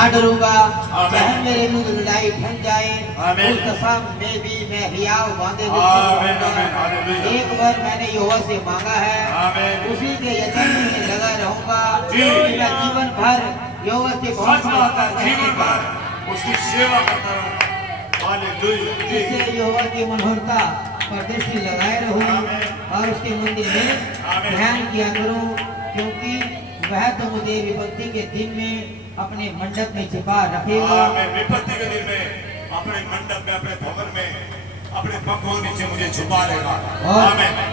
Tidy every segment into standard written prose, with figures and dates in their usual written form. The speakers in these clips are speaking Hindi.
ना डरूंगा, चाहे मेरे मुंह लड़ाई ठन जाए, उस कसम में भी मैं हियाव बांधे एक बार मैंने यहोवा से मांगा है, उसी के यतन में लगा रहूंगा, मैं जीवन भर यहोवा के जीवन भर उसकी सेवा करता रहूंगा। हालेलुया। जिससे यहोवा की मनोहरता पर दृष्टि लगाए रहूं और उसके मंदिर में ध्यान किया करूं, क्योंकि वह तो मुझे विपत्ति के दिन में अपने मंडप में छिपा रखेगा। विपत्ति के दिन में अपने मंडप में, अपने भवन में, अपने पंखों के नीचे मुझे छुपा लेगा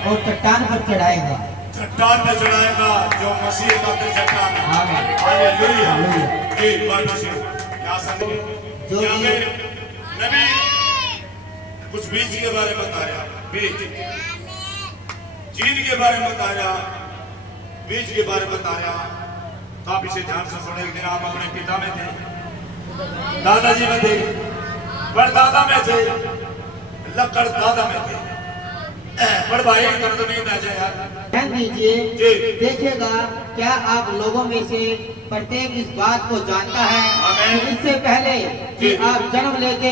और चट्टान पर चढ़ाएगा, चट्टान पर चढ़ाएगा जो मसीह का चट्टान है। हालेलुया। जी क्या संदेश जो नबी कुछ बीज के बारे में बताया, बीज चीन के बारे में बताया, बीज के बारे में बताया। तो आप इसे ध्यान से सुने। एक दिन आप अपने पिता में थे, दादाजी में थे, परदादा में थे, लकड़ दादा में थे, पर भाई दर्द नहीं आ जाए यार। ध्यान दीजिए, देखिएगा क्या आप लोगों में से प्रत्येक इस बात को जानता है कि इससे पहले कि आप जन्म लेते,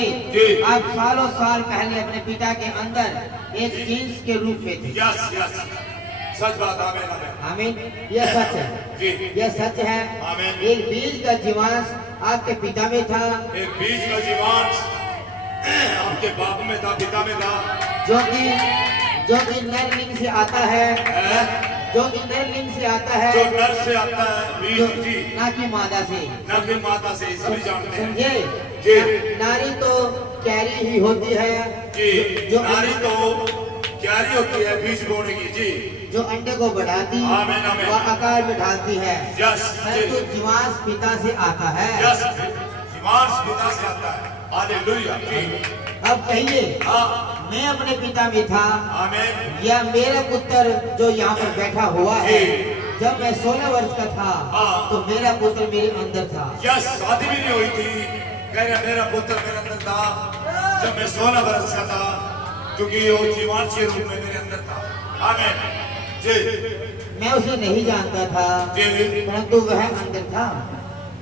आप सालों साल पहले अपने पिता के अंदर एक जीन्स के रूप में थे। यस यस, सच बात। आमीन आमीन। यह सच है, यह सच है। एक बीज का जीवांश आपके पिता में था, एक बीज का जीवांश आपके बाप में था, पिता में था, जो कि नर लिंग से आता है, जो कि नर लिंग से आता है, जो नर से आता है, बीज जी, ना कि मादा से, ना कि माता से। सभी जानते हैं समझे जी। नारी तो क्यारी ही होती है जी, जो नारी तो क्यारी होती है बीज बोने की जी, जो अंडे को बढ़ाती व आकार में ढालती है। परंतु जीवांश पिता से आता है। जीवांश पिता से आता है। हालेलुया। अब कहिए, मैं अपने पिता में था, या मेरा पुत्र जो यहाँ पर बैठा हुआ है, जब मैं 16 वर्ष का था तो मेरा पुत्र मेरे अंदर था। शादी भी नहीं हुई थी, कह रहे मेरा पुत्र मेरे अंदर था जब मैं 16 वर्ष का था, क्योंकि वो जीवांश के रूप में मेरे अंदर था। आमीन जी। मैं उसे नहीं जानता था, परंतु वह अंदर था।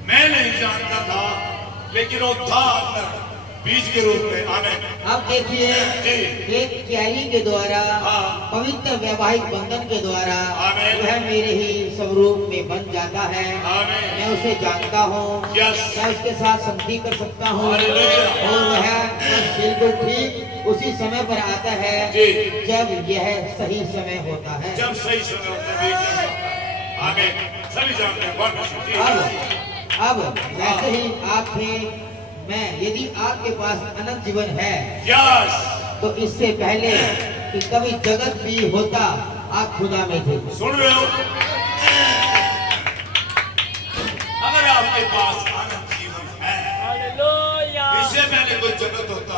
मैं नहीं जानता था, लेकिन वो था अंदर बीज के रूप में। आमीन। अब देखिए, एक क्यारी के द्वारा, पवित्र वैवाहिक बंधन के द्वारा वह मेरे ही स्वरूप में बन जाता है। मैं उसे जानता हूँ, मैं उसके साथ संधि कर सकता हूँ, और वह बिल्कुल ठीक उसी समय पर आता है जब यह सही समय होता है। जब सही समय होता है। आमीन। सभी जानते हैं। अब वैसे ही आप थे, मैं, यदि आपके पास अनंत जीवन है, तो इससे पहले कि कभी जगत भी होता, आप खुदा में थे। सुन रहे हो? अगर आपके पास अनंत जीवन है, इससे पहले कोई जगत होता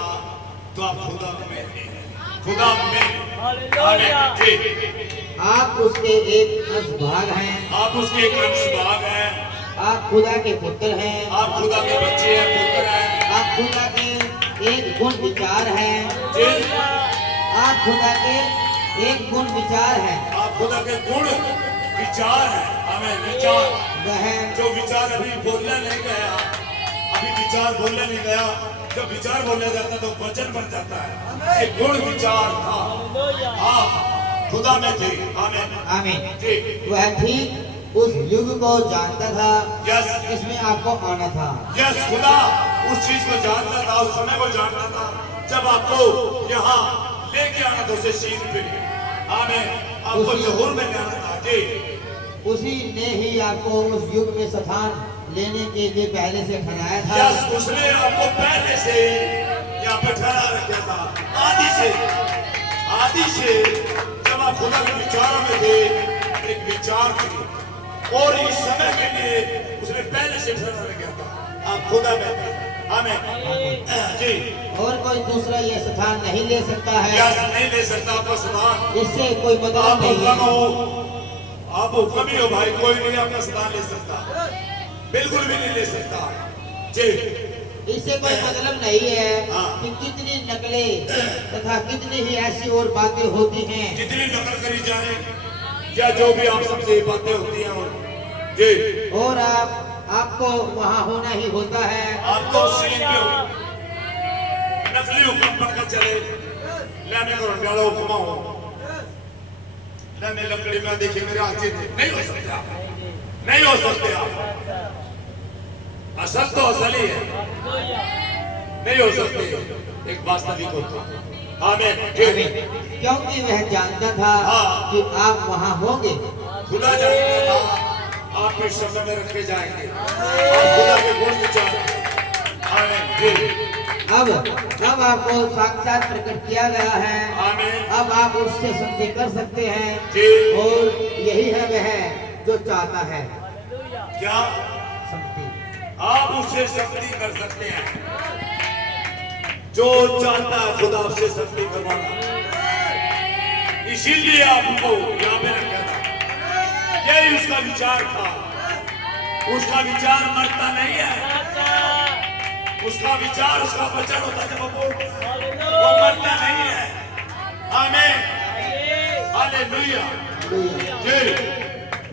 तो आप खुदा में थे। खुदा में आप उसके एक अंश भाग हैं, आप उसके एक अंश भाग हैं, आप खुदा के पुत्र हैं, आप खुदा के बच्चे हैं, पुत्र हैं, आप खुदा के एक गुण विचार हैं, आप खुदा के एक गुण विचार हैं, आप खुदा के गुण विचार हैं। हमें विचार वह जो विचार अभी बोलने नहीं गया, अभी विचार बोलने नहीं गया, जब विचार बोलने जाता तो वचन बन जाता है। ये गुण विचार था, आप खुदा में थे। आमीन। वह ठीक उस युग को जानता था जिसमें आपको आना था। खुदा उस चीज को जानता था, उस समय को जानता था जब आपको यहाँ लेके आना था, उसे सीन पे। आमीन। आपको ज़हूर में ले आना था जी। उसी ने ही आपको उस युग में स्थान लेने के लिए पहले से ठहराया था। उसने आपको पहले से यहाँ पर ठहरा रखा था, आदि से जब आप खुदा के विचारों में थे, एक विचार थे, और इस समय के लिए उसने पहले से ठहरा रखा था। आप खुदा में थे। आमीन जी। और कोई दूसरा ये स्थान नहीं ले सकता है, नहीं ले सकता आपका स्थान। इससे कोई मतलब नहीं है। आप कमी हो भाई, कोई नहीं आपका स्थान ले सकता, बिल्कुल भी नहीं ले सकता जी। इससे कोई मतलब नहीं है कि कितनी नकलें तथा कितनी ही ऐसी और बातें होती हैं, जितनी नकल करी जाए या जो भी आप सबसे बातें होती हैं, और जी, और आप आपको वहाँ होना ही होता है। आपको सीन पे नकली हुक्म पढ़कर चले लेने को डालो हुक्मा हो लेने लकड़ी में देखिए मेरे हाथी थे नहीं हो सकते आप नहीं हो सकते आप असल तो असल ही है नहीं हो सकते एक वास्तविक होता आमीन क्योंकि वह जानता था कि आप वहाँ होंगे। खुदा जानता था आपके शब्द में रखे जाएंगे खुदा के गुण विचार आमीन अब आपको साक्षात प्रकट किया गया है। आमीन अब आप उससे संधि कर सकते हैं जी और यही है वह जो चाहता है क्या संधि। आप उससे संधि कर सकते हैं जो चाहता है खुदा उससे संधि करवाना इसीलिए आपको यहाँ पे रखा था यही उसका विचार था उसका विचार मरता नहीं है उसका विचार उसका वचन होता है जब वो मरता नहीं है आमीन हालेलुया जी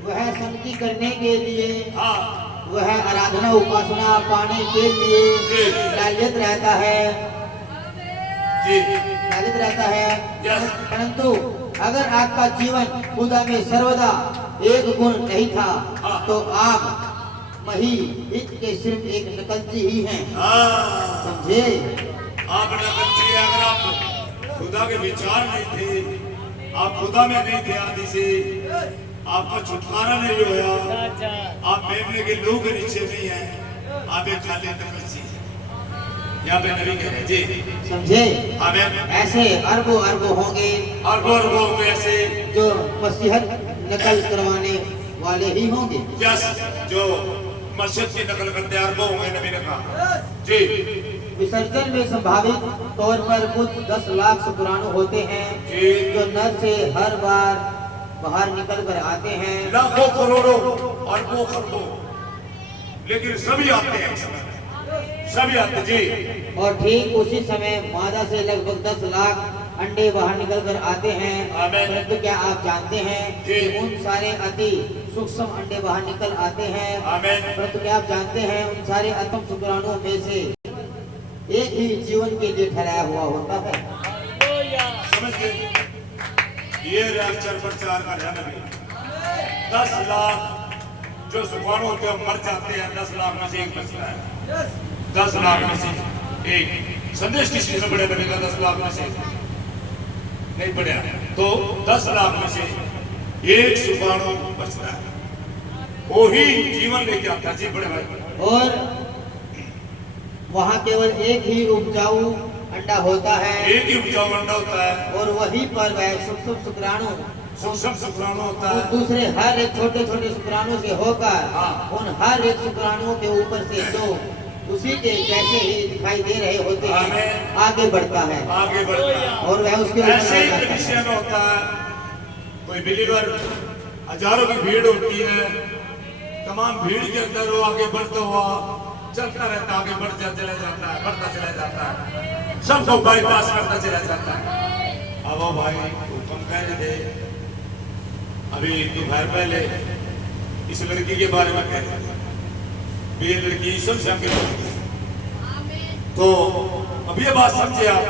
वह संधि करने के लिए हाँ वह आराधना उपासना पाने के लिए लालयत रहता है जी लालयत रहता है। यस परंतु अगर आपका जीवन खुदा में सर्वदा एक गुण नहीं था तो आप वही के सिर्फ एक नकलची ही हैं। समझे आप नकलची अगर आप खुदा के विचार नहीं थे आप खुदा में नहीं थे आदि से आपका छुटकारा नहीं हुआ आप मेमने के लोग नीचे नहीं है आप एक खाली नकलची है यहाँ पे नबी कह रहे जी समझे आमीन ऐसे अरबों अरबों होंगे ऐसे जो मसीहत नकल करवाने वाले ही होंगे। यस जो मस्जिद की नकल करते अरबों होंगे नबी ने कहा जी विसर्जन में संभावित तौर पर कुछ 10 लाख शुक्राणु होते हैं जो नर से हर बार बाहर निकल कर आते हैं लाखों करोड़ों अरबों खरबों लेकिन सभी आते हैं सभी आते जी और ठीक उसी समय मादा से लगभग 10 लाख अंडे बाहर निकल कर आते हैं। परंतु क्या आप जानते हैं कि उन सारे अति सूक्ष्म अंडे बाहर निकल आते हैं। परंतु क्या आप जानते हैं उन सारे अतम शुक्राणुओं में से एक ही जीवन के लिए ठहराया हुआ होता है। समझ गए ये रैप्चर प्रचार का ध्यान रखिए 10 लाख जो शुक्राणु होते हैं मर जाते हैं 10 लाख में से एक बचता है 10 लाख में से एक संदेश किसी में बड़े बनेगा 10 लाख में से नहीं बढ़िया तो 10 लाख में से एक शुक्राणु बचता है वो ही जीवन लेके आता है जी बड़े भाई और वहाँ केवल एक ही उपजाऊ अंडा होता है एक ही उपजाऊ अंडा होता है और वहीं पर वह सूक्ष्म शुक्राणु होता है दूसरे हर एक छोटे छोटे शुक्राणु से होकर उन हर एक शुक्राणुओं के ऊपर से जो उसी के जैसे ही दिखाई दे रहे होते हैं आगे बढ़ता है और वह उसके ऐसे ही क्रिश्चियन होता है कोई बिलीवर हजारों की भीड़ होती है तमाम भीड़ के अंदर वो आगे बढ़ता हुआ चलता रहता आगे बढ़ता चला जाता है बढ़ता चला जाता है सबको बाईपास करता चला जाता है। अब वो भाई हुक्म कह रहे थे अभी दोपहर पहले इस लड़की के बारे में कह रहे थे ये लड़की सबसे आगे तो अब ये बात समझे आप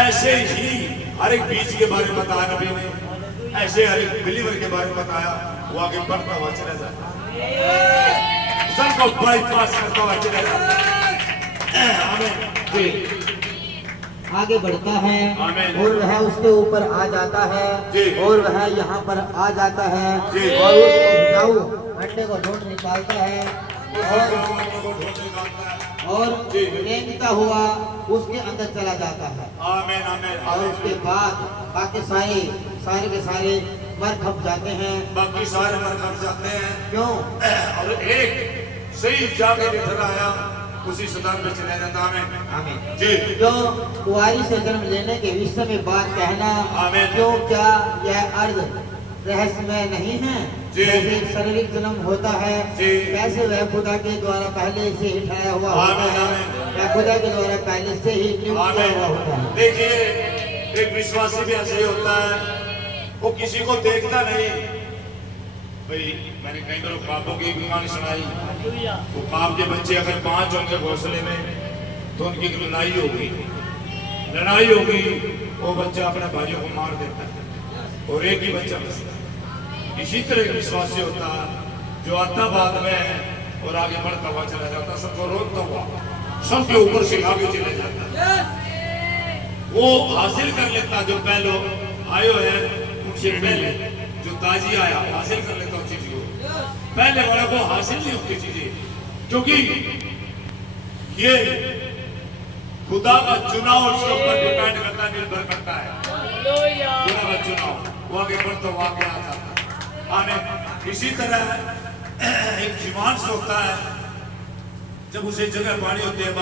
ऐसे ही हर एक बीज के बारे में बताया नबी ने ऐसे हर एक बिलीवर के बारे में बताया वो आगे बढ़ता हुआ चला जाता सबको बाईपास करता हुआ चला जाता आगे बढ़ता है और वह उसके ऊपर आ जाता है और वह यहाँ पर आ जाता है और उस उपजाऊ अंडे को ढूंढ निकालता है और रेंगता हुआ उसके अंदर चला जाता है और उसके बाद बाकी सारे के सारे मर खप जाते हैं क्यों और एक सही जाके निकल आया उसी सदान में चला जाता है जी जो कुंवारी से जन्म लेने के विषय में बात कहना क्यों क्या यह अर्ध रहस्यमय नहीं है जैसे शारीरिक जन्म होता है कैसे वह खुदा के द्वारा पहले से ही ठहराया हुआ होता है वह खुदा के द्वारा पहले से ही नियुक्त किया हुआ होता है। देखिए एक विश्वासी भी ऐसे ही होता है वो किसी को देखता नहीं भाई मैंने कई बार ख्वाबों की भी कहानी सुनाई। वो ख्वाब के बच्चे अगर 5 होंगे घोंसले में तो उनकी लड़ाई होगी, वो बच्चा अपने भाइयों को मार देता है और एक ही बच्चा बचता है। इसी तरह विश्वास से होता है जो आता बाद में और आगे बढ़ता हुआ चला जाता, सबको रोकता हुआ सबके ऊपर से आगे चले जाता, वो हासिल कर लेता जो पहले आयो है उनसे पहले जो ताजी आया हासिल कर लेता उन चीज को, पहले वाले को हासिल नहीं होती चीजें, क्योंकि ये खुदा का चुनाव उसके ऊपर डिपेंड करता, निर्भर करता है। खुदा का चुनाव वो आगे बढ़ता हुआ आगे आ जाता। इसी तरह एक जीवांश होता है, जब उसे जगह पानी होती है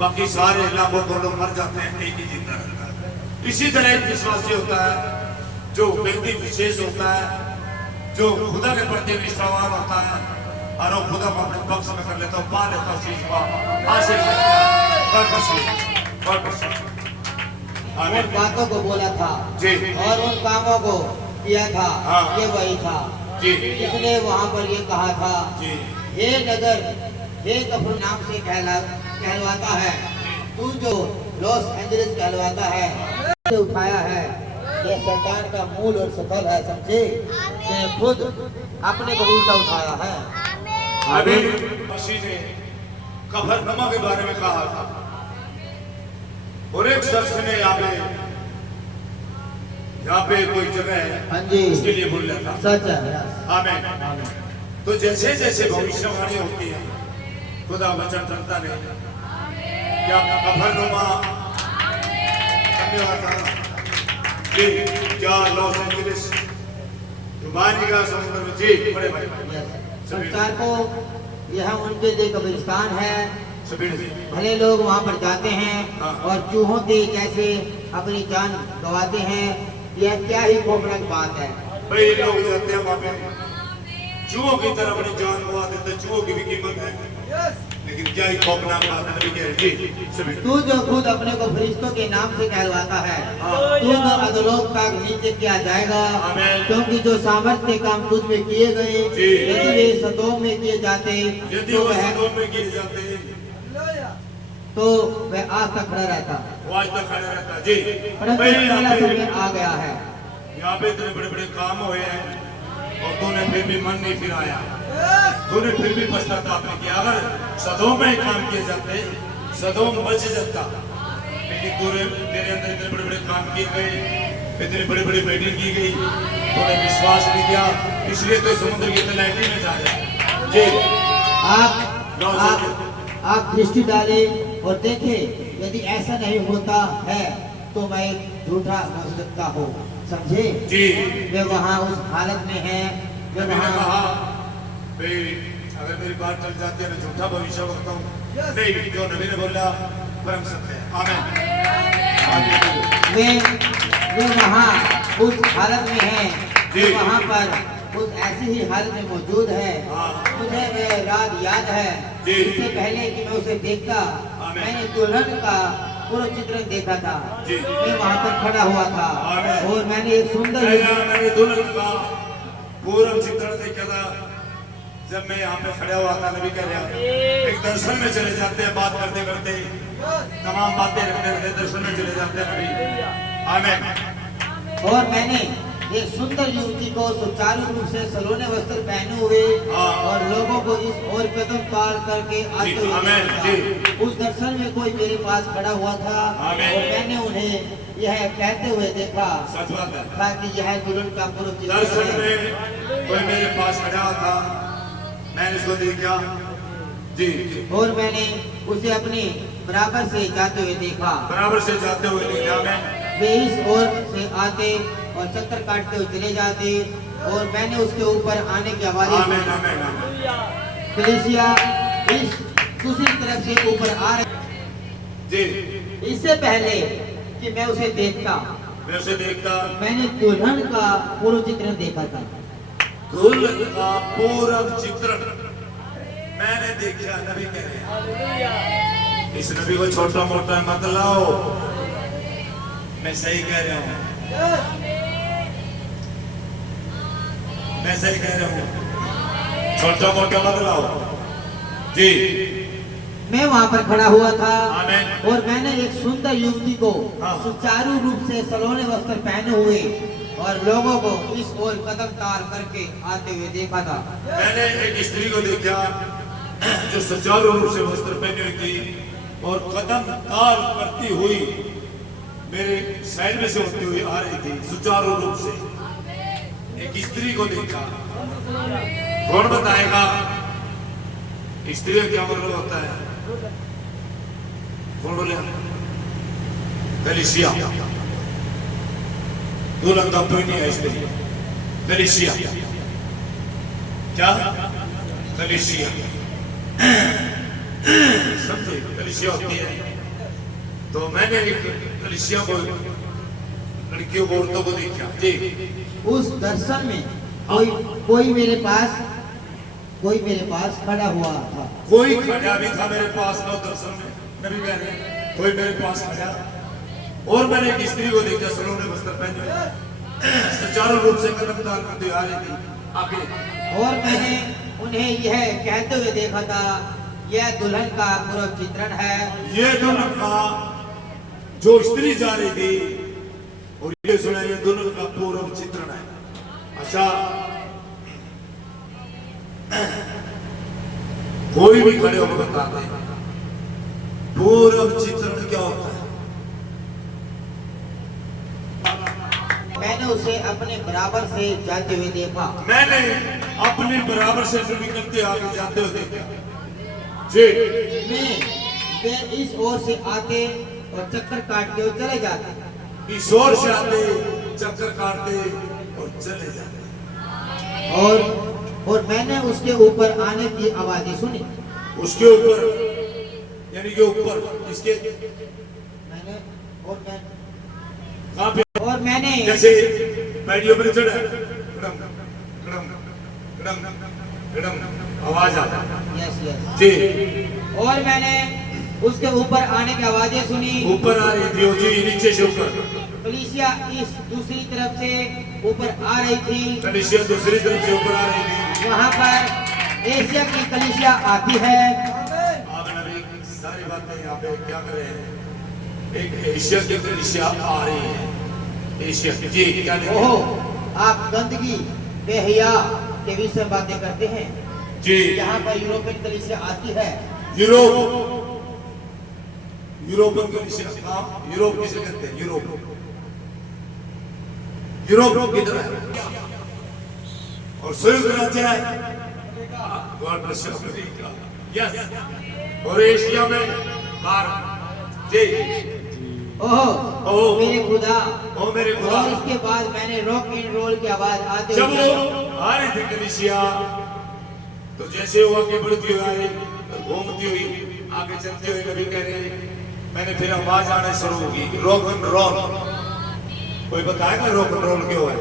बाकी सारे लाखों लोग मर जाते हैं, एक ही जिंदा रहता है। इसी तरह एक विश्वासी होता है जो व्यक्ति विशेष होता है, जो खुदा के प्रति निष्ठावान होता है और वो खुदा को अपने पक्ष में कर लेता, पा लेता उस चीज को हासिल करता है। उन बातों को बोला था जी और उन कामों को किया था, ये वही था जी। इसने वहाँ पर ये कहा था जी हे नगर, हे कफरनाम से कहलवाता है, तू जो लॉस एंजलिस कहलवाता है, उठाया है, ये शैतान का मूल और सफल है, समझे? ने खुद अपने को ऊंचा उठाया है। अभी मसीह ने कफरनहूम के बारे में कहा था और एक शख्स ने यहाँ पे कोई जगह है, हाँ जी, उसके लिए बोल रहा था सच है। आमीन। तो जैसे जैसे भविष्यवाणी होती है खुदा वचन चलता नहीं, क्या कफरनहूम जी, क्या लॉस एंजलिस मानेगा समुद्र में जी बड़े भाई संसार को यह उनके लिए कब्रिस्तान है। सभी भले लोग वहाँ पर जाते हैं और चूहों के जैसे अपनी जान गवाते हैं, यह क्या ही खौफनाक बात है। भाई लोग जाते हैं वहाँ पे चूहों की तरह अपनी जान गवा देते, चूहों की भी कीमत है, लेकिन क्या ही खौफनाक बात है। नबी कह रहे जी सभी तू जो खुद अपने को फरिश्तों के नाम से कहलवाता है, तू जो अधोलोक तक नीचे किया जाएगा, क्योंकि जो सामर्थ्य काम तुझ में किए गए, यदि वे सदोम में किए जाते तो वह आज तक खड़ा रहता, वो आज तक खड़ा रहता जी। परंतु पहला समय आ गया है। यहाँ पे इतने बड़े बड़े काम हुए हैं और तूने फिर भी मन नहीं फिराया, तूने फिर भी पश्चाताप नहीं किया। अगर सदोम में काम किए जाते सदोम बच जाता, लेकिन तेरे अंदर इतने बड़े बड़े काम किए गए, इतनी बड़ी बड़ी मीटिंग की गई, तूने विश्वास नहीं किया, इसलिए तो समुद्र की तलहटी में जा रहे जी। आप दृष्टि डाले और देखे, यदि ऐसा नहीं होता है तो मैं झूठा हो सकता हूँ, समझे जी। वे वहाँ उस हालत में है, वे वहाँ कहा अगर मेरी बात चल जाती है मैं झूठा भविष्य वक्ता हूँ नहीं, जो नबी ने बोला परम सत्य है। आमीन। वे वहाँ उस हालत में है, वे वहाँ पर उस ऐसी ही हालत में मौजूद है। मुझे वे रात याद है, इससे पहले कि मैं उसे देखता, मैंने दुल्हन का पूरा चित्रण देखा था। मैं वहाँ पर खड़ा हुआ था और मैंने एक सुंदर दुल्हन का पूरा चित्रण देखा था। जब मैं यहाँ पे खड़ा हुआ था, नबी कह रहा एक दर्शन में चले जाते हैं, बात करते करते तमाम बातें रखते रहते दर्शन में चले जाते हैं नबी। आमीन। और मैंने एक सुंदर युवती को सुचारू रूप से सलोने वस्त्र पहने हुए और लोगों को इस और कदम पार करके आते हुए देखा। उस दर्शन में कोई मेरे पास खड़ा हुआ था और मैंने उन्हें यह कहते हुए देखा ताकि यह दुल्हन का पूरा दर्शन में कोई मेरे पास खड़ा था, मैंने इसको देखा जी, और मैंने उसे अपने बराबर से जाते हुए देखा, वे इस ओर से आते और चक्कर काटते हुए चले जाते और मैंने उसके ऊपर आने की आवाज़ कलीसिया इस दूसरी तरफ से ऊपर आ रही जी। इससे पहले कि मैं उसे देखता मैंने दुल्हन का पूर्व चित्रण देखा था। दुल्हन का पूर्व चित्रण मैंने देखा, नबी कह रहे हैं। इस नबी को छोटा मोटा मत लाओ, मैं सही कह रहा हूँ। मैं सही कह रहा हूँ? छोटा मोटा बदलाव जी। मैं वहाँ पर खड़ा हुआ था आमीन। और मैंने एक सुंदर युवती को हाँ। सुचारू रूप से सलोने वस्त्र पहने हुए और लोगों को इस ओर कदम ताल करके आते हुए देखा था। मैंने एक स्त्री को देखा जो सुचारू रूप से वस्त्र पहनी हुई थी और कदम ताल करती हुई मेरे साइड में से होती हुई आ रही थी सुचारू रूप से। एक स्त्री को देखा। कौन बताएगा स्त्री का क्या मतलब होता है? कौन बोले? कलीसिया। दुल्हन का कोई नहीं है स्त्री। कलीसिया क्या? कलीसिया समझे? कलीसिया होती है। तो मैंने एक कलीसिया को, लड़कियों को, औरतों को देखा जी। उस दर्शन में कोई मेरे पास खड़ा हुआ था। कोई खड़ा भी था मेरे पास नौ दर्शन में। नबी कह रहे हैं कोई मेरे पास खड़ा। और मैंने एक स्त्री को देखा सलोने वस्त्र पहने सुचारू रूप से कदम ताल करते आ रही थी आगे। और मैंने उन्हें यह कहते हुए देखा था, यह दुल्हन का पूर्व चित्रण है। ये दुल्हन का जो स्त्री जा रही थी और ये सुना, ये दुल्हन का पूर्व चित्रण है। अच्छा, कोई भी खड़े होकर बताते हैं पूर्व चित्रण क्या होता है? मैंने उसे अपने बराबर से जाते हुए देखा। मैंने अपने बराबर से जो निकलते आगे जाते हुए देखा जी। वे इस ओर से आते और चक्कर काटते हुए चले जाते। इस ओर से आते, चक्कर काटते और चले जाते। और मैंने उसके ऊपर आने की आवाजें सुनी। उसके ऊपर यानी कि ऊपर इसके और मैंने जैसे पैडियों पर चढ़ा गड़म गड़म गड़म गड़म आवाज आता है। यस जी। और मैंने उसके ऊपर आने की आवाजें सुनी। ऊपर आ रही थी जी, नीचे से ऊपर। कलीसिया इस दूसरी तरफ से ऊपर आ रही थी। कलीसिया दूसरी तरफ से ऊपर आ रही थी। वहाँ पर एशिया की कलीसिया आती है। आप नबी सारी बातें यहाँ पे क्या कर रहे हैं? एक एशिया की कलीसिया आ रही है। एशिया की जी क्या? ओहो, आप गंदगी बेहया के विषय बातें करते हैं जी। यहाँ पर यूरोपियन कलीसिया आती है। यूरोपियन कलीसिया। यूरोप किसे कहते हैं? यूरोप किधर है? और संयुक्त राज्य है। God bless you America. Yes. और एशिया में भारत जी। ओहो मेरे खुदा। मेरे खुदा। और इसके बाद मैंने रॉक एंड रोल की आवाज आते जब हुए वो आ रही थी कलीसिया, तो जैसे वो आगे बढ़ती हुई आई, घूमती हुई आगे चलते हुए नबी कह रहे हैं, मैंने फिर आवाज आने शुरू होगी रॉक एंड रोल। कोई बताएगा रॉक एंड रोल क्यों है?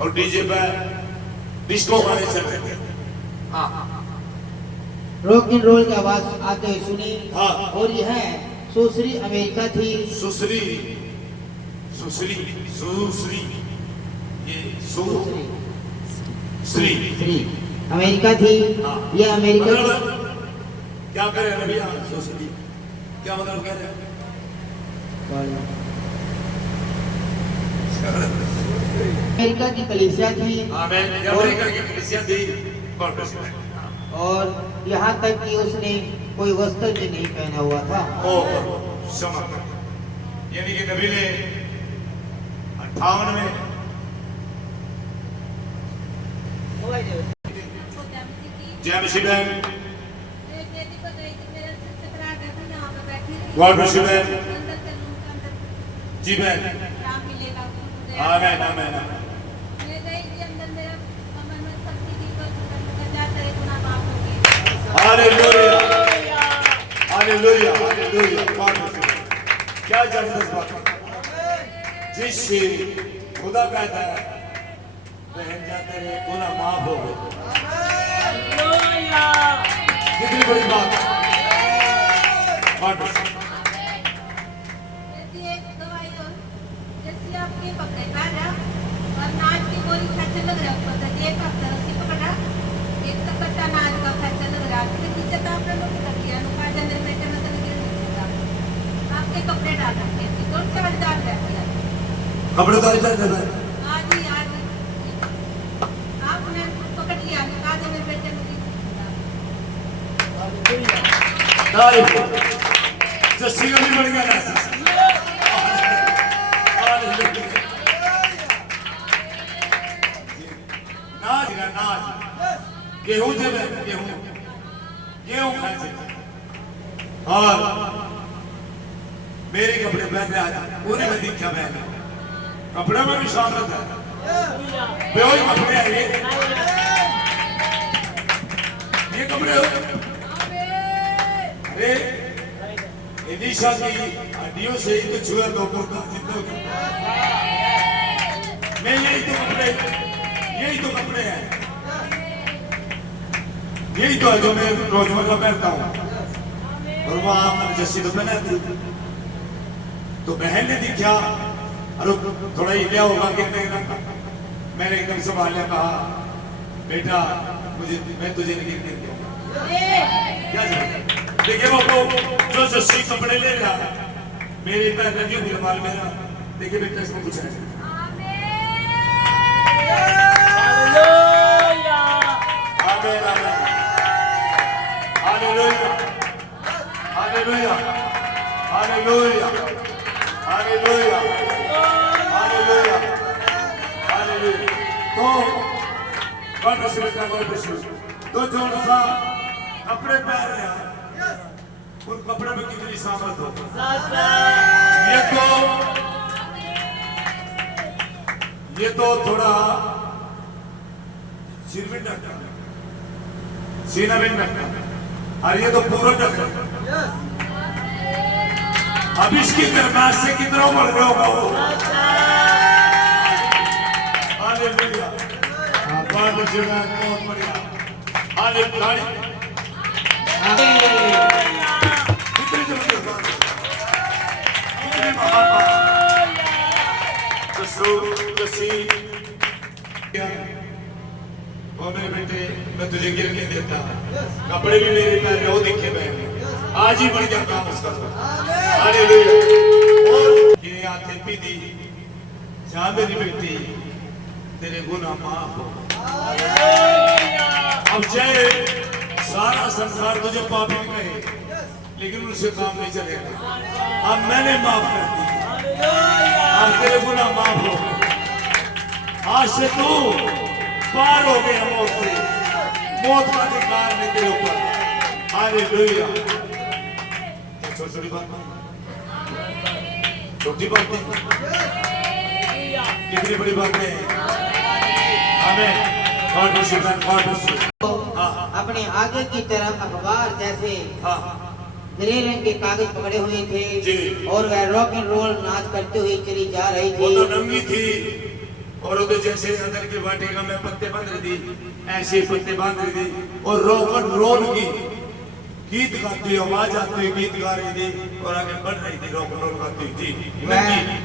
और डीजे पे डिस्को गाने चल रहे थे। हाँ, रॉक एंड रोल की आवाज आते हुए सुनी। हाँ। और यह सुश्री अमेरिका थी। सुश्री ये श्री अमेरिका थी। हाँ। यह अमेरिका मतलब क्या करे नबी? सुश्री क्या मतलब कह रहे हैं? अमेरिका की कलीसिया थी। आमीन। अमेरिका की कलीसिया थी। God bless you. और यहाँ तक कि उसने कोई वस्त्र भी नहीं पहना हुआ था। समझ, यानी कि नबी ने 58 में जय मसीह बहन। गॉड ब्लेस यू बहन। जी बहन। आमीन आमीन आमीन। Hallelujah hallelujah hallelujah. क्या जबरदस्त बात है। जिससे खुदा कहता है बहन जाते रहे गुनाह माफ हो गए। कितनी बड़ी बात है। जैसे आपके पकड़े और नाच की गोली के कपड़े डाल रखे थे कौन से बलिदान कर दिया कपड़े तो ऐसा देना है आज ही आपने पकड़ लिया कहा मेरे बेटे ने तारीफ जस्सी का भी बढ़ गया ना नाच ना नाच गेहूं थे गेहूं खाए थे और मेरे कपड़े पहन रहे आज पूरे में दिखा पहन कपड़े में भी शामिल है वही कपड़े हैं ये कपड़े हो अरे एलिशा की हड्डियों से ही तो छुआ लोगों का जिंदा मैं यही तो कपड़े हैं यही तो है जो मैं रोजमर्रा पहनता हूँ और वहां मैंने जस्सी तो पहना थी तो बहन ने दिखा अरे थोड़ा हिलिया होगा कितने मैंने एकदम संभाल लिया कहा बेटा मुझे मैं तुझे नहीं गिरने दूंगा क्या देखिए बाबू जो जस्सी कपड़े ले रहा मेरे पैर लगे हुए माल मेरा देखिए बेटा इसमें कुछ है hallelujah hallelujah hallelujah hallelujah hallelujah hallelujah तो गॉड ब्लेस यू बेटा गॉड ब्लेस यू तो जो सा कपड़े पहन रहे हैं उन कपड़े में कितनी सामर्थ हो ये तो थोड़ा सिर भी ढकता सीना भी ढकता और ये तो पूरा ढकता अब इसकी गर्माश से कितना बढ़ रहा होगा वो हालेलुया बहुत बढ़िया हालेलुया कितनी जबरदस्त बात कितनी महान बात और मेरे बेटे मैं तुझे गिर नहीं देता कपड़े भी मेरे पैर रो दिखे पहन आज ही बढ़ गया काम उसका हालेलुया और ये आंखें पीदी जा मेरी बेटी तेरे गुनाह माफ हो अब चाहे सारा संसार तुझे पापी कहे लेकिन उनसे काम नहीं चलेगा अब मैंने माफ कर दी अब तेरे गुनाह माफ हो आज से तू पार हो गया मौत से मौत का अधिकार नहीं तेरे ऊपर हालेलुया छोटी बात छोटी बात नहीं कितनी बड़ी बात है हमें गॉड ब्लेस यू अपने आगे की तरफ अखबार जैसे ग्रे रंग के कागज पकड़े हुए थे और वह रॉक एंड रोल नाच करते हुए चली जा रही थी वो तो नंगी थी और वो तो जैसे अंदर की वाटिका में पत्ते बांध रही थी ऐसे पत्ते बांध रही थी और रॉक एंड रोल की गीत गाती आवाज आती हुई गीत गा रही थी और आगे बढ़ रही थी रॉक एंड रोल गाती हुई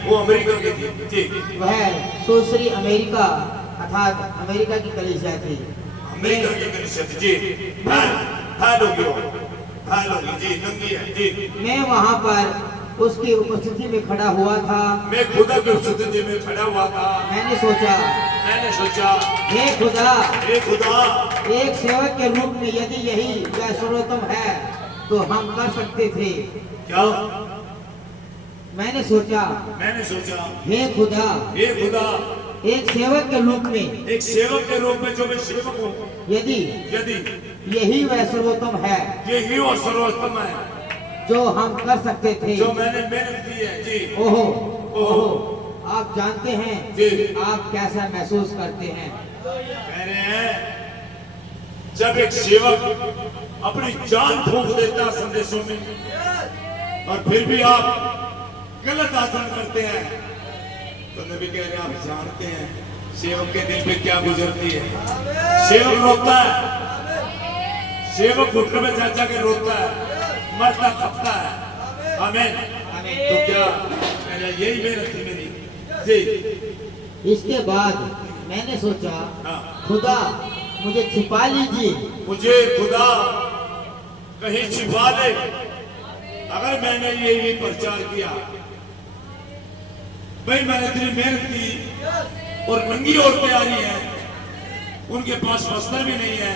वो अमेरिका की थी वह सुसरी अमेरिका अर्थात अमेरिका की कलीसिया थी अमेरिका की कलीसिया थी जी हेलो जी नंगी है जी मैं वहाँ पर उसकी उपस्थिति में खड़ा हुआ था मैं खुदा की उपस्थिति में खड़ा हुआ था मैंने सोचा हे खुदा एक सेवक के रूप में यदि यही वह सर्वोत्तम है तो हम कर सकते थे क्या मैंने सोचा हे खुदा एक सेवक के रूप में जो मैं सेवक हूँ यदि यही वह सर्वोत्तम है यही वो सर्वोत्तम है जो हम कर सकते थे जो मैंने मेहनत की है जी ओहो आप जानते हैं आप कैसा महसूस करते हैं जब एक सेवक अपनी जान फूंक देता संदेशों में और फिर भी आप गलत आचरण करते हैं तो नबी कह रहे आप जानते हैं सेवक के दिल पे क्या गुजरती है सेवक रोता है सेवक घुटने में चाचा के रोता है मरता खपता है आमीन तो क्या यही मेहनत थी मेरी जी इसके बाद मैंने सोचा खुदा मुझे छिपा लीजिए मुझे खुदा कहीं छिपा ले अगर मैंने ये प्रचार किया, भाई मैंने इतनी मेहनत की और नंगी औरतें आ रही हैं, उनके पास वस्त्र भी नहीं है,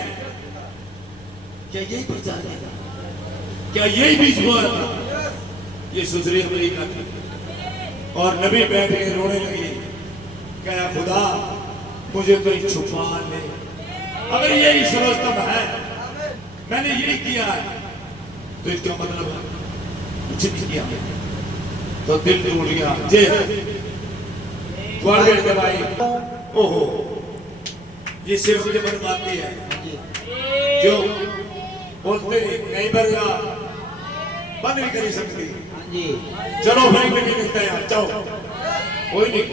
क्या यही प्रचार है? क्या यही बीच हुआ था? ये सुधरी अमेरिका थी और नबी बैठ के रोने लगे, क्या खुदा मुझे कोई छुपा ले। अगर यही सर्वोत्तम है, मैंने यही किया है, तो इसका मतलब कुछ नहीं किया तो दिल टूट गया। जे दवाई ओहो, ये सिर्फ मुझे बर्बादी है जो बोलते कई बार बंद नहीं कर सकती। चलो भाई में नहीं मिलता है, जाओ, कोई नहीं,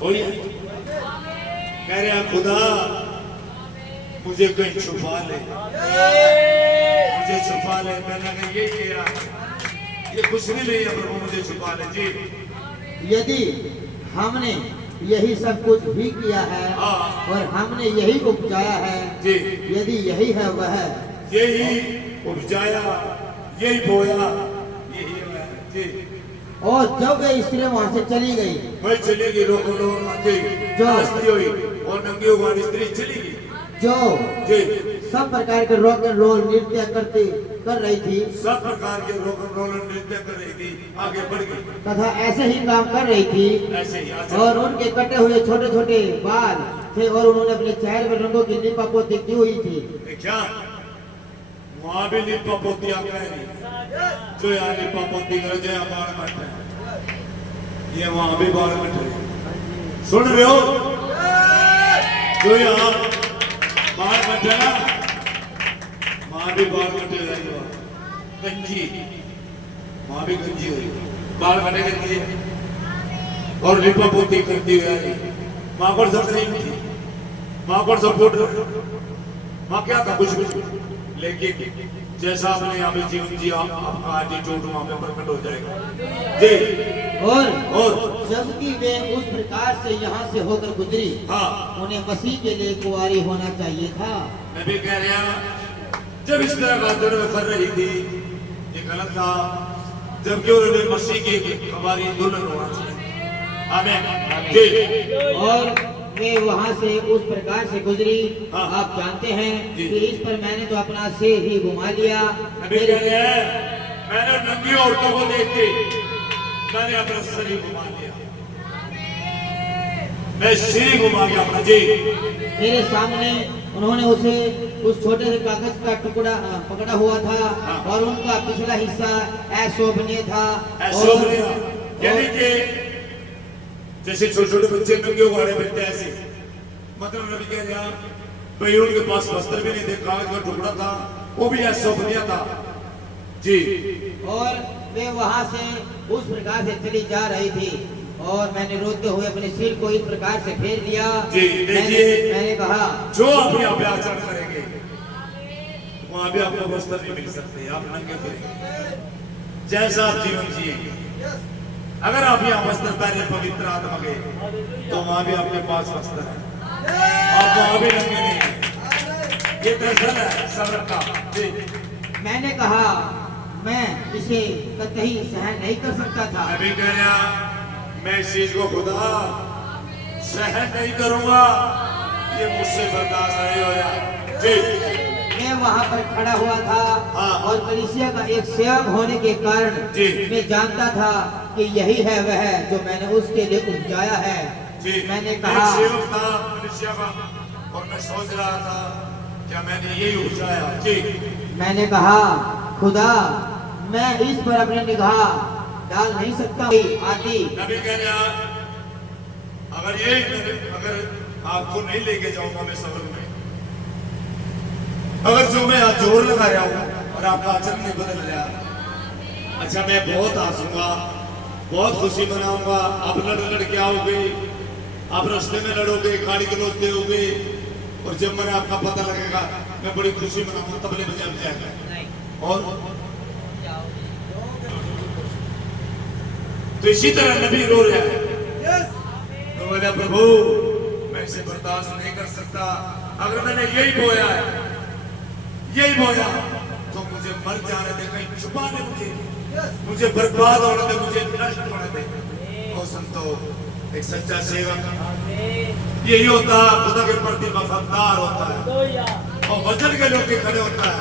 कोई कह रहे हैं खुदा मुझे कोई छुपा ले, मुझे छुपा ले। मैंने कहा ये किया, ये कुछ नहीं है प्रभु, मुझे छुपा ले। जी यदि हमने यही सब कुछ भी किया है और हमने यही उपजाया है, जी यदि यही है वह, यही उपजाया, यही बोया, यही है। जी और जब वे स्त्री वहाँ से चली गई, वही चलेगी, रोक स्त्री हुई और नंगी हुई स्त्री चलेगी, जो जी सब प्रकार के रॉक एंड रोल नृत्य कर रही थी, सब प्रकार के रॉक एंड रोल नृत्य कर रही थी, आगे बढ़ गई तथा ऐसे ही काम कर रही थी। ऐसे ही और उनके कटे हुए छोटे छोटे बाल थे और उन्होंने अपने चेहरे में रंगों की लिपा पोती की हुई थी। क्या वहां भी लिपा पोती आप कह रही, जो यहाँ लिपा पोती कर, जो यहाँ बाल कट है, ये वहां भी बाल कट रहे, सुन रहे हो? जो यहाँ बाल कट है ना, वहां भी बाल कटे रहे, गंजी वहां भी गंजी हुई, बाल कटे करती है और लिपा पोती करती हुई। माँ को सब नहीं थी, माँ को सपोर्ट, माँ क्या था? कुछ भी, लेकिन जैसा आपने यहाँ पे जीवन जिया, आपका एटीट्यूड वहां पे प्रकट हो जाएगा। जी और जबकि वे उस प्रकार से यहाँ से होकर गुजरी, हाँ, उन्हें मसीह के लिए कुंवारी होना चाहिए था। मैं भी कह रहा हूँ, जब इस तरह का कर रही थी, ये गलत था, जबकि उन्होंने मसीह की हमारी दुल्हन होना चाहिए। आमीन। जी और वे वहाँ से उस प्रकार से गुजरी, हाँ। आप जानते हैं कि इस पर मैंने तो अपना सिर ही घुमा लिया। अभी कह रहे हैं, मैंने नंगी औरतों को देख के मैंने अपना सिर ही घुमा लिया, मैं सिर ही घुमा गया अपना। जी मेरे सामने उन्होंने उसे उस छोटे से कागज का टुकड़ा पकड़ा हुआ था, हाँ। और उनका पिछला हिस्सा अशोभनीय था। अशोभनीय यानी कि जैसे छोटे छोटे बच्चे नंगे उगाड़े बनते हैं, ऐसे मतलब नबी कह रहा भाई उनके पास वस्त्र भी नहीं थे, कागज का टुकड़ा था, वो भी अशोभनीय था। जी और वे वहाँ से उस प्रकार से चली जा रही थी, और मैंने रोते हुए अपने सिर को इस प्रकार से फेर लिया। जी देखिए, मैंने कहा जो आप यहाँ पे आचरण करेंगे वहां भी आपको वस्त्र नहीं मिल सकते, आप नंगे फिरेंगे जैसा आप जीवन जिएंगे। अगर आप यहाँ वस्त्र पहने पवित्र आत्मा के, तो वहां भी आपके पास वस्त्र है, आप वहां भी नंगे नहीं है। ये दर्शन है सबर का। जी मैंने कहा मैं इसे कतई सहन नहीं कर सकता था। अभी कह रहा मैं इस चीज को खुदा सहन नहीं करूंगा, ये मुझसे बर्दाश्त नहीं हो रहा। जी मैं वहाँ पर खड़ा हुआ था, हाँ। और कलीसिया का एक सेवक होने के कारण जी। मैं जानता था कि यही है वह जो मैंने उसके लिए उपजाया है। जी मैंने एक कहा सेवक था कलीसिया का, और मैं सोच रहा था क्या मैंने यही उपजाया। जी मैंने कहा खुदा मैं इस पर अपनी निगाह डाल नहीं सकता। आती नबी कह रहा अगर आपको नहीं लेके जाऊंगा मैं सबर में, अगर जो मैं आज जोर लगा रहा हूँ और आपका आचरण नहीं बदल रहा, अच्छा मैं बहुत हंसूंगा, बहुत खुशी मनाऊंगा, आप लड़ के आओगे, आप रास्ते में लड़ोगे, गाड़ी गलौज दोगे, और जब मैंने आपका पता लगेगा मैं बड़ी खुशी मनाऊंगा, तबले बजा जाएगा। और तो इसी तरह नबी रो रहा है, तो बोला प्रभु मैं इसे बर्दाश्त नहीं कर सकता, अगर मैंने यही बोया तो मुझे मुझे मर जाने दे, कहीं छुपा दे मुझे बर्बाद होने दे, मुझे नष्ट होने दे। ओ संतो, एक सच्चा सेवक यही होता है, खुदा के प्रति वफादार होता है और वचन के लोग खड़े होता है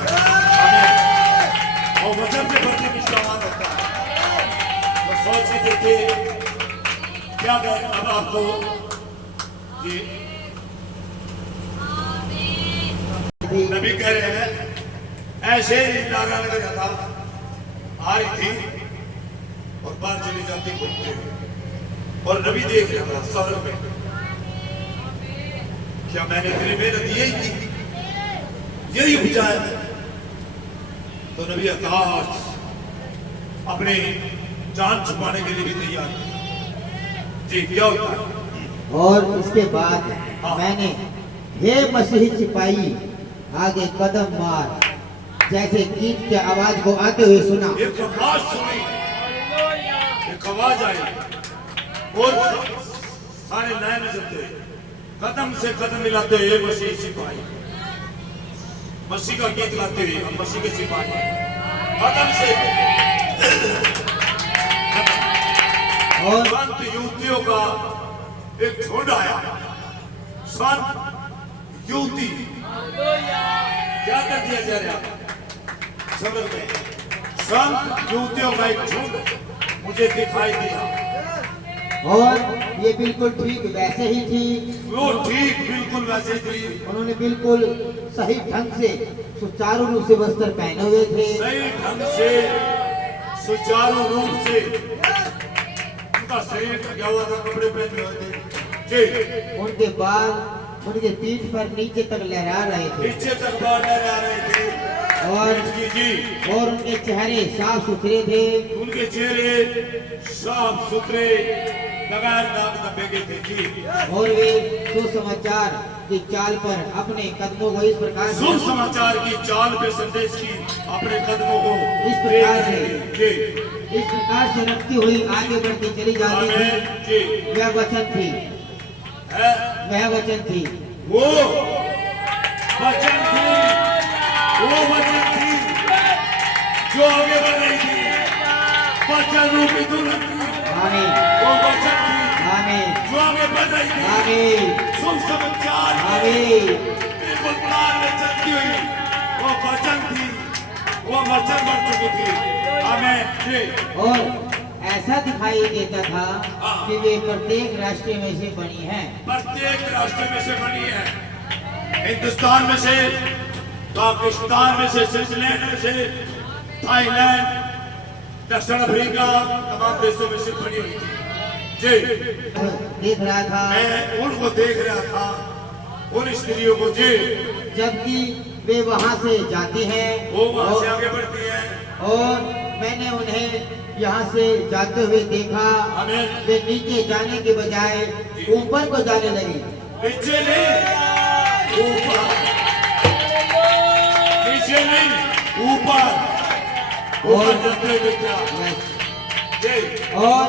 और वचन के प्रति निष्ठावान होता है। तो सोच के देखिए क्या करें अब आपको ये नबी कह रहे हैं ऐसे ही नारा लगा था, आ रही थी और बाहर चली जाती घूमते और नबी देख रहा था स्वर्ग में, क्या मैंने तेरी मेहनत यही की, यही बुझा है? तो नबी आकाश अपने जान छुपाने के लिए भी तैयार जी। क्या होता है? और इसके बाद मैंने हे मसीही सिपाही आगे कदम मार, जैसे गीत के आवाज को आते हुए सुना। एक आवाज सुनी, एक आवाज आई और सारे नए नजर कदम से कदम मिलाते हुए मसीह सिपाही, मसीह का गीत गाते हुए हम मसीह के सिपाही कदम से। और संत युवतियों का एक झुंड आया, संत युवती क्या कर दिया जा रहा समझ में, संत युवतियों का एक झुंड मुझे दिखाई दिया और ये बिल्कुल ठीक वैसे ही थी, वो ठीक बिल्कुल वैसे थी। उन्होंने बिल्कुल सही ढंग से सुचारू रूप से वस्त्र पहने हुए थे, सही ढंग से सुचारू रूप से उनका शरीर ढका हुआ था, कपड़े पहने हुए थे जी। उनके बाल उनके पीठ पर नीचे तक लहरा रहे थे, नीचे तक बाल लहरा रहे थे और उनके चेहरे साफ सुथरे थे, उनके चेहरे साफ सुथरे बगैर दाग धब्बे के थे जी। और वे सुसमाचार की चाल पर अपने कदमों को इस प्रकार सुसमाचार की चाल पे संदेश की अपने कदमों को इस प्रकार से जी इस प्रकार से रखती हुई आगे बढ़ती चली जाती थी। जी वह वचन थी, है वह वचन थी, वो वचन थी, वो वचन थी जो आगे बढ़ रही थी, वचन रूपी दुल्हन थी, आमीन, वो वचन थी आमीन, जो आगे बढ़ रही थी, आमीन, सुसमाचार आमीन। बिल्कुल प्यार में चलती हुई वो वचन थी, वो वचन बन चुकी थी। आमीन जी। और ऐसा दिखाई देता था कि वे प्रत्येक राष्ट्र में से बनी है, प्रत्येक राष्ट्र में से बनी है, हिंदुस्तान में से, पाकिस्तान में से, स्विट्जरलैंड में से, थाईलैंड, दक्षिण अफ्रीका, तमाम देशों में से बनी हुई थी जी। देख रहा था, मैं उनको देख रहा था, उन स्त्रियों को जी, जबकि वे वहां से जाती हैं, वो वहां से आगे बढ़ती है और मैंने उन्हें यहाँ से जाते हुए देखा। आमीन। वे नीचे जाने के बजाय ऊपर को जाने लगी, नीचे नहीं ऊपर, नीचे नहीं ऊपर, ऊपर जाते हुए देखा जी। और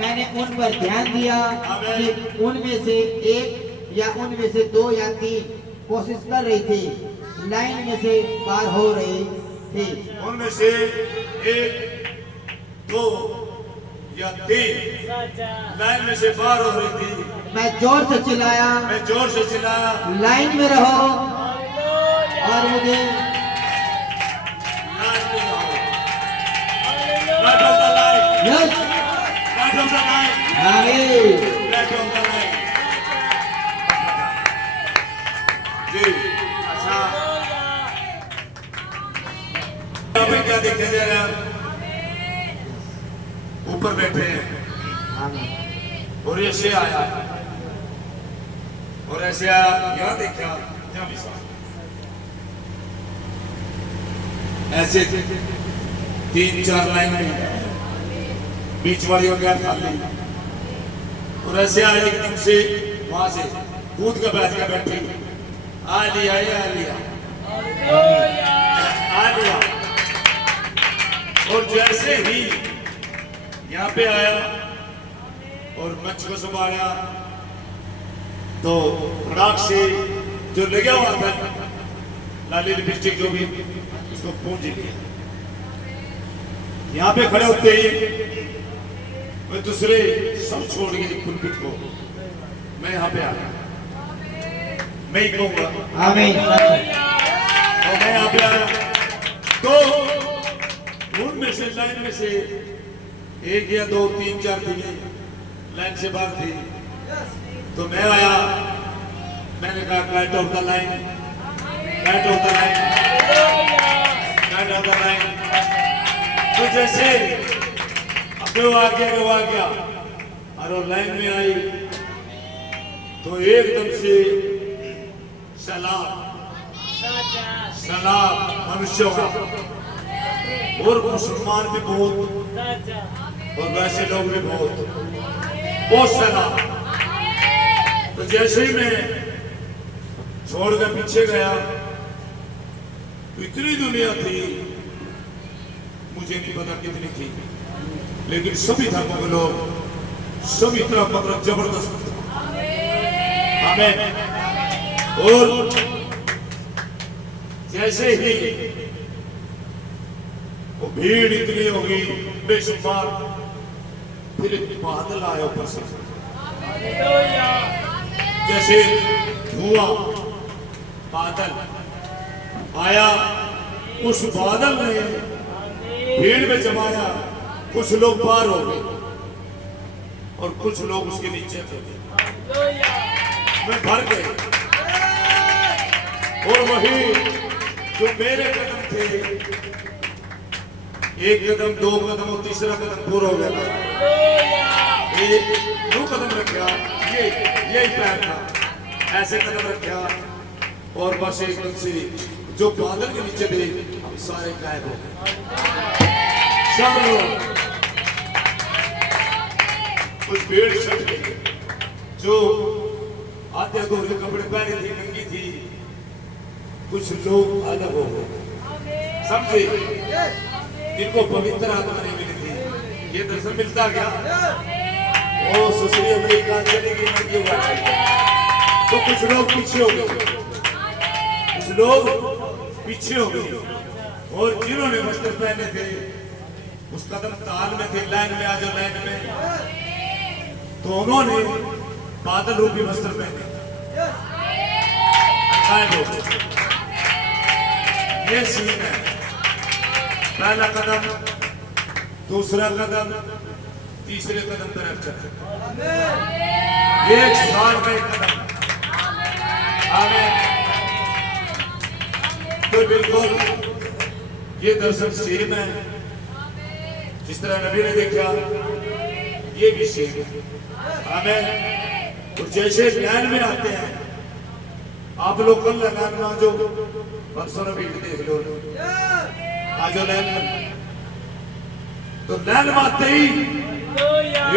मैंने उन पर ध्यान दिया कि उनमें से एक या उनमें से दो या तीन कोशिश कर रही थी, लाइन में से पार हो रही थी। उनमें से एक, दो या तीन लाइन में से पार हो रही थी। मैं जोर से चिल्लाया, मैं जोर से चिल्लाया, लाइन में रहो और मुझे लाइन में रहो, Right on the line, yes right on the line, आमीन। right on the line। जी अच्छा, अभी क्या देखते जा रहे हैं? ऊपर बैठे हैं और ऐसे आया और ऐसे आया, यहाँ देखा, यहाँ भी साफ, ऐसे 3-4 लाइन में बीच वाली हो गया खाली और ऐसे आया एकदम से वहां से कूद कर बैठ कर बैठी, आ लिया ये आ लिया, आ लिया। और जैसे ही यहाँ पे आया और मंच को संभाला तो फटाक से जो लगा हुआ था लाली लिपस्टिक जो भी उसको पूंज लिया। यहाँ पे खड़े होते ही मैं दूसरे सब छोड़ के पुलपिट को मैं यहाँ पे आया, मैं ही कहूँगा आमीन। और मैं यहाँ पे आया तो उनमें से लाइन में से एक या दो तीन चार थी लाइन से बाहर थी, तो मैं आया, मैंने कहा get off the line, get off the line, get off the line. तो जैसे अब वो आ गया और वो लाइन में आई तो एकदम से सलाम मनुष्यों का, और मुसलमान भी बहुत और वैसे लोग भी बहुत सलाम। तो जैसे ही मैं छोड़कर पीछे गया तो इतनी दुनिया थी, मुझे नहीं पता कितनी थी, लेकिन सभी धर्मों के लोग सभी तरह मतलब जबरदस्त। आमीन। और जैसे ही वो भीड़ इतनी होगी बेशुमार, फिर बादल आया ऊपर से, जैसे धुआं बादल आया, उस बादल ने भीड़ में जमाया, कुछ लोग पार हो गए और कुछ लोग उसके नीचे थे, मैं भर गए। और वही जो मेरे कदम थे, एक कदम, दो कदम और तीसरा कदम पूरा हो गया, एक दो कदम रखा, यही पैर था, ऐसे कदम रखा और बस एकदम से जो बादल के नीचे थे हम सारे गायब हो गए, सब लोग। कुछ भीड़ छट गई, जो आधे अधूरे कपड़े पहने थे, नंगी थी, कुछ लोग अलग हो गए, समझे, जिनको पवित्र आत्मा नहीं मिली थी। ये दर्शन मिलता क्या? ओ सुसरी अमेरिका चलेगी नंगी हुआ, तो कुछ लोग पीछे हो गए, कुछ लोग पीछे हो गए, और जिन्होंने वस्त्र पहने थे उस कदम ताल में थे, लाइन में आ जाओ लाइन में, तो उन्होंने बादल रूपी वस्त्र पहने। ये सीन है, पहला कदम, दूसरा कदम, तीसरे कदम पर चले, एक साल का एक कदम। आमीन। तो बिल्कुल ये दर्शन सेम है, जिस तरह नबी ने देखा ये भी सेम है। आमीन। तो जैसे ज्ञान में आते हैं आप लोग, कल लगाना जो परसों नबी देख लो, आज लैन में, तो लैन में आते ही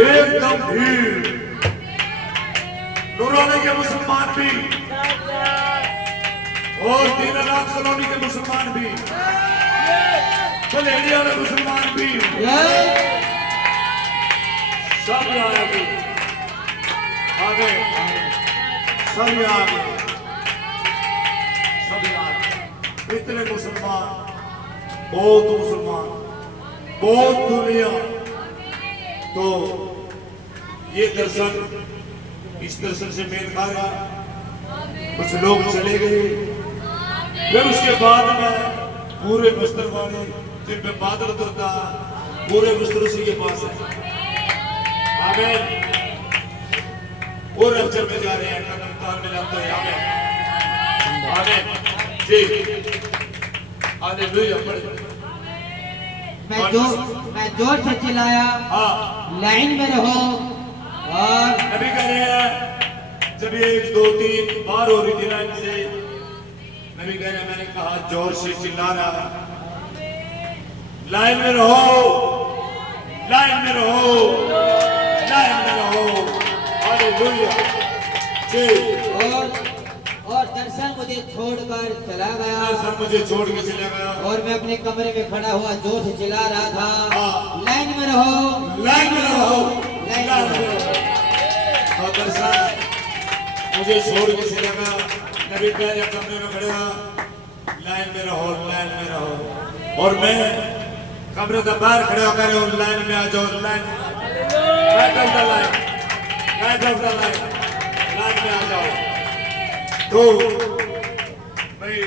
एकदम भीड़, नूरानी के मुसलमान भी और दीनानाथ कॉलोनी के मुसलमान भी, बलेडी वाले मुसलमान भी, सब आए भी, आगे सब आगे, सब आगे, इतने मुसलमान, बहुत मुसलमान, बहुत दुनिया। तो ये दर्शन, इस दर्शन से मेल खाया, कुछ लोग चले गए, फिर उसके बाद में पूरे वस्त्र वाले जिन पे बादल उतरता, पूरे वस्त्र उसी के पास है। आमीन। और अफसर में जा रहे हैं, कदम ताल मिलाते हैं। आमीन आमीन जी, हालेलुया। मैं जोर से चिल्लाया, लाइन में रहो। और नबी कह रहे हैं, जब ये 2 3 बार हो रही थी लाइन से, नबी कह रहे हैं, मैंने कहा जोर से चिल्ला रहा, लाइन में रहो, लाइन में रहो, लाइन में रहो। हालेलुया जी। और दर्शन मुझे छोड़कर चला गया, दर्शन मुझे छोड़ के चला गया, और मैं अपने कमरे में खड़ा हुआ जोर से चिल्ला रहा था, लाइन में रहो, लाइन में रहो, लाइन में रहो। और दर्शन मुझे छोड़ के चला गया, नबी कह रहे कमरे में खड़े रहा, लाइन में रहो, लाइन में रहो। और मैं कमरे के बाहर खड़े होकर लाइन में आ जाओ। Line right of the line, right of the line, line में आ जाओ। तो भाई